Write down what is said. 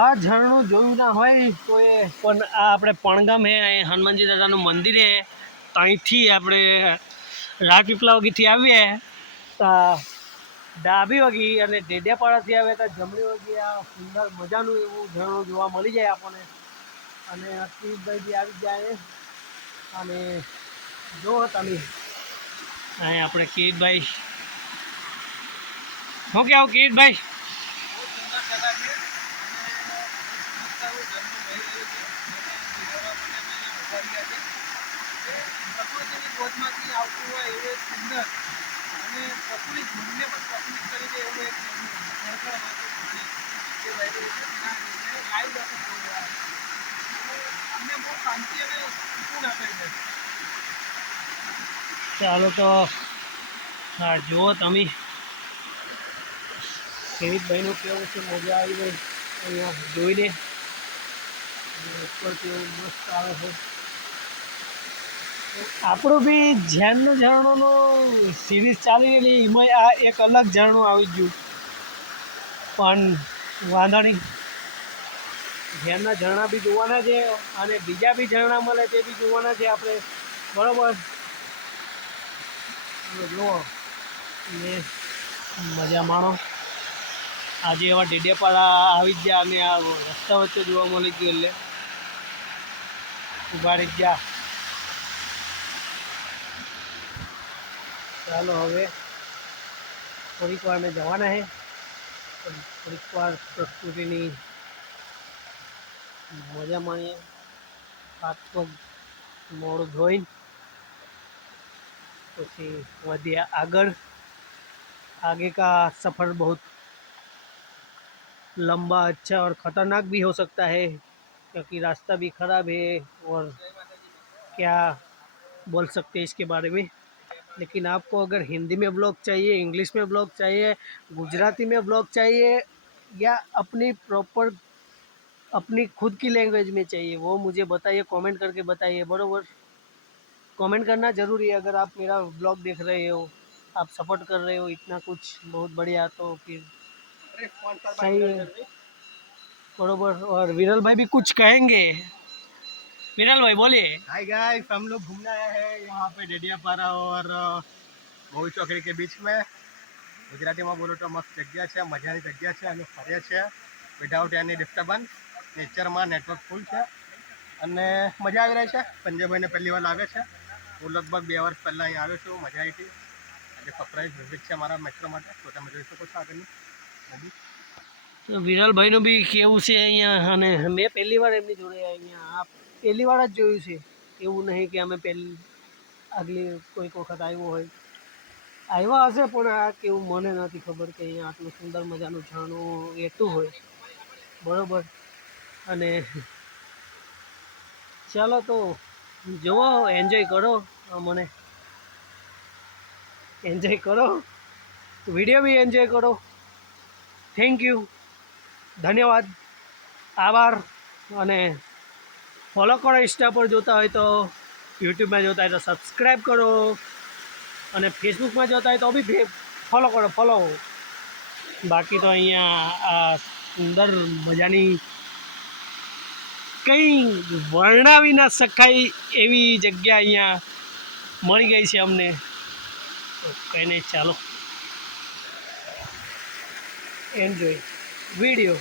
આ ઝરણું જોયું ના હોય તો એ પણ આ આપણે પણગામ હે અહીં હનુમાનજી દાદાનું મંદિર હે ત્યાંથી આપણે રાજપીપળા વગીથી આવીએ તો ડાબી વગી અને ડેડિયાપાડાથી આવે તો જમણી વગી આ સુંદર મજાનું એવું ઝરણું જોવા મળી જાય આપણને અને અતિશભાઈ બી આવી જાય અને જો તમે અહીં આપણે કિરીટભાઈ શું કહેવું કિરીટભાઈ ગોદમાંથી આવતું હોય એવું એક સુંદર અને પ્રકૃતિ જીવને પણ પ્રકૃતિ કરી દે એવું એક લાઈવ દર્શન જોવા અમને બહુ શાંતિ અને સુકૂન આપે છે. ચાલો તો હા જુઓ તમે કિરીટભાઈનું કેવું છે મજા આવી ગઈ અહીંયા જોઈને ઉપર કેવું મસ્ત આવે છે આપણું બી ઝેરનું ઝરણોનું સિરીઝ ચાલી ગયેલી એમાં આ એક અલગ ઝરણું આવી ગયું પણ વાંધો નહીં ઝેરના ઝરણા બી જોવાના છે અને બીજા બી ઝરણા મળે તે બી જોવાના છે આપણે બરાબર જુઓ ને મજા માણો આજે એવા ડેડિયાપાડા આવી જ ગયા અને આ રસ્તા વચ્ચે જોવા મળી ગયું એટલે ઉભા રહી ગયા. ચાલો હવે થોડીક વાર મેં જવાના છે થોડીક વાર પ્રકૃતિની મજા માણીએ હાથ પગ મોડું ધોઈને પછી વધીએ આગળ. आगे का सफ़र बहुत लंबा अच्छा और ख़तरनाक भी हो सकता है क्योंकि रास्ता भी ख़राब है और क्या बोल सकते हैं इसके बारे में. लेकिन आपको अगर हिंदी में ब्लॉग चाहिए, इंग्लिश में ब्लॉग चाहिए, गुजराती में ब्लॉग चाहिए या अपनी प्रॉपर अपनी खुद की लैंग्वेज में चाहिए वो मुझे बताइए, कमेंट करके बताइए. बराबर कमेंट करना ज़रूरी है. अगर आप मेरा ब्लॉग देख रहे हो, आप सपोर्ट कर रहे हो इतना कुछ बहुत बढ़िया तो फिर सही है बरोबर. और विरल भाई भी कुछ कहेंगे. विरल भाई बोलिए. हाय गाइस, हम लोग घूमने आए हैं यहाँ पे डेडियापाड़ा और बहु ચોકડી के बीच में. ગુજરાતીમાં બોલો તો મસ્ત જગ્યા છે, મજાની જગ્યા છે અને ફર્યા છે વિધાઉટ એની ડિસ્ટર્બન્સ. નેચરમાં નેટવર્ક ફૂલ છે અને મજા આવી રહી છે. સંજયભાઈને પહેલી વાર લાગે છે. હું લગભગ 2 વર્ષ પહેલાં અહીં આવ્યો છું, મજા આવી હતી. આજે સરપ્રાઈઝ વિઝિટ છે મારા મિત્ર માટે, તો તમે જોઈ શકો છો આગળની નદી. વિરલ ભાઈનું બી કેવું છે અહીંયા અને મેં પહેલી વાર એમની જોડે અહીંયા આ પહેલી વાર જ જોયું છે. એવું નહીં કે અમે આગલી કોઈક વખત આવ્યો હોય, આવ્યા હશે પણ આ કેવું મને નથી ખબર કે અહીંયા આટલું સુંદર મજાનું ઝરણું રહેતું હોય. બરાબર. અને ચાલો તો જુઓ, એન્જોય કરો, મને એન્જોય કરો, વિડીયો બી એન્જોય કરો. થેન્ક યુ, ધન્યવાદ, આભાર. અને ફોલો કરો. ઇન્સ્ટા પર જોતા હોય તો, યુટ્યુબમાં જોતા હોય તો સબસ્ક્રાઈબ કરો અને ફેસબુકમાં જોતા હોય તો બી ફોલો કરો, ફોલો. બાકી તો અહીંયા આ સુંદર મજાની કંઈ વર્ણવી ના શકાય એવી જગ્યા અહીંયા મળી ગઈ છે અમને. તો કંઈ નહીં, ચાલો એન્જોય વિડીયો.